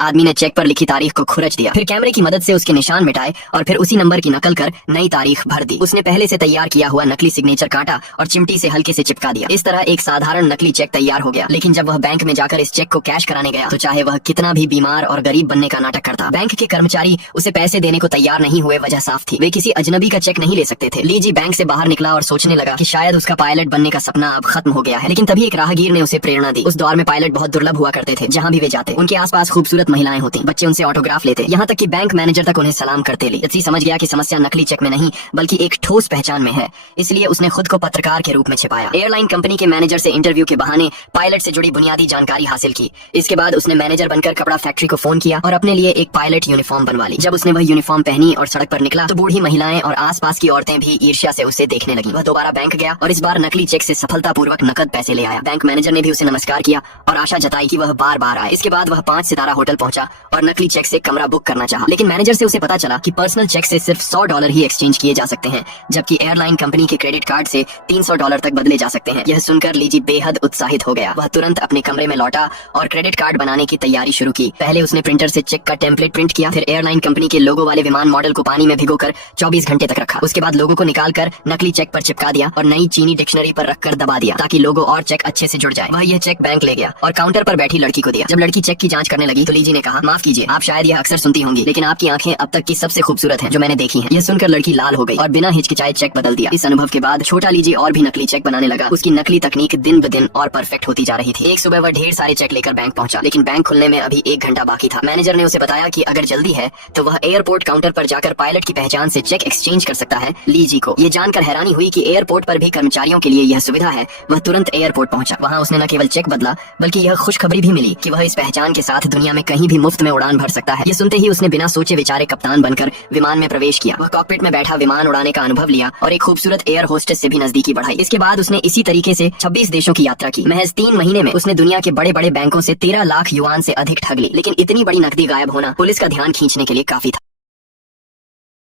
आदमी ने चेक पर लिखी तारीख को खुरच दिया, फिर कैमरे की मदद से उसके निशान मिटाए और फिर उसी नंबर की नकल कर नई तारीख भर दी। उसने पहले से तैयार किया हुआ नकली सिग्नेचर काटा और चिमटी से हल्के से चिपका दिया। इस तरह एक साधारण नकली चेक तैयार हो गया। लेकिन जब वह बैंक में जाकर इस चेक को कैश कराने गया तो चाहे वह कितना भी बीमार और गरीब बनने का नाटक करता, बैंक के कर्मचारी उसे पैसे देने को तैयार नहीं हुए। वजह साफ थी, वे किसी अजनबी का चेक नहीं ले सकते थे। ली जी बैंक से बाहर निकला और सोचने लगा कि शायद उसका पायलट बनने का सपना अब खत्म हो गया है। लेकिन तभी एक राहगीर ने उसे प्रेरणा दी। उस दौर में पायलट बहुत दुर्लभ हुआ करते थे। जहाँ भी वे जाते उनके आसपास खूबसूरत महिलाएं होती, बच्चे उनसे ऑटोग्राफ लेते, यहाँ तक कि बैंक मैनेजर तक उन्हें सलाम करते। ली समझ गया कि समस्या नकली चेक में नहीं बल्कि एक ठोस पहचान में है, इसलिए उसने खुद को पत्रकार के रूप में छिपाया। एयरलाइन कंपनी के मैनेजर से इंटरव्यू के बहाने पायलट से जुड़ी बुनियादी जानकारी हासिल की। इसके बाद उसने मैनेजर बनकर कपड़ा फैक्ट्री को फोन किया और अपने लिए एक पायलट यूनिफॉर्म बनवा ली। जब उसने वह यूनिफॉर्म पहनी और सड़क पर निकला तो बूढ़ी महिलाएं और आसपास की औरतें भी ईर्ष्या से उसे देखने लगी। वह दोबारा बैंक गया और इस बार नकली चेक से सफलतापूर्वक नकद पैसे ले आया। बैंक मैनेजर ने भी उसे नमस्कार किया और आशा जताई कि वह बार बार आए। इसके बाद वह 5 सितारा होटल पहुंचा और नकली चेक से कमरा बुक करना चाहा। लेकिन मैनेजर से उसे पता चला कि पर्सनल चेक से सिर्फ $100 ही एक्सचेंज किए जा सकते हैं, जबकि एयरलाइन कंपनी के क्रेडिट कार्ड से $300 तक बदले जा सकते हैं। यह सुनकर लीजी बेहद उत्साहित हो गया। वह तुरंत अपने कमरे में लौटा और क्रेडिट कार्ड बनाने की तैयारी शुरू की। पहले उसने प्रिंटर से चेक का टेम्पलेट प्रिंट किया, फिर एयरलाइन कंपनी के लोगो वाले विमान मॉडल को पानी में भिगोकर 24 घंटे तक रखा। उसके बाद लोगो को निकालकर नकली चेक पर चिपका दिया और नई चीनी डिक्शनरी पर रखकर दबा दिया ताकि लोगो और चेक अच्छे से जुड़ जाए। वह यह चेक बैंक ले गया और काउंटर पर बैठी लड़की को दिया। जब लड़की चेक की जांच करने लगी तो लीजी ने कहा, माफ कीजिए, आप शायद यह अक्सर सुनती होंगी, लेकिन आपकी आंखें अब तक की सबसे खूबसूरत हैं जो मैंने देखी हैं। यह सुनकर लड़की लाल हो गई और बिना हिचकिचाए चेक बदल दिया। इस अनुभव के बाद छोटा लीजी और भी नकली चेक बनाने लगा। उसकी नकली तकनीक दिन ब दिन और परफेक्ट होती जा रही थी। एक सुबह वह ढेर सारे चेक लेकर बैंक पहुंचा, लेकिन बैंक खुलने में अभी 1 घंटा बाकी था। मैनेजर ने उसे बताया कि अगर जल्दी है तो वह एयरपोर्ट काउंटर पर जाकर पायलट की पहचान से चेक एक्सचेंज कर सकता है। लीजी को ये जानकर हैरानी हुई कि एयरपोर्ट पर भी कर्मचारियों के लिए यह सुविधा है। वह तुरंत एयरपोर्ट पहुंचा। वहाँ उसने न केवल चेक बदला बल्कि यह खुशखबरी भी मिली कि वह इस पहचान के साथ दुनिया में कहीं भी मुफ्त में उड़ान भर सकता है। ये सुनते ही उसने बिना सोचे विचारे कप्तान बनकर विमान में प्रवेश किया। वह कॉकपिट में बैठा विमान उड़ाने का अनुभव लिया और एक खूबसूरत एयर होस्टेस से भी नजदीकी बढ़ाई। इसके बाद उसने इसी तरीके से 26 देशों की यात्रा की। महज 3 महीने में उसने दुनिया के बड़े बड़े बैंकों से 13 लाख युआन से अधिक ठग ली। लेकिन इतनी बड़ी नकदी गायब होना पुलिस का ध्यान खींचने के लिए काफी था।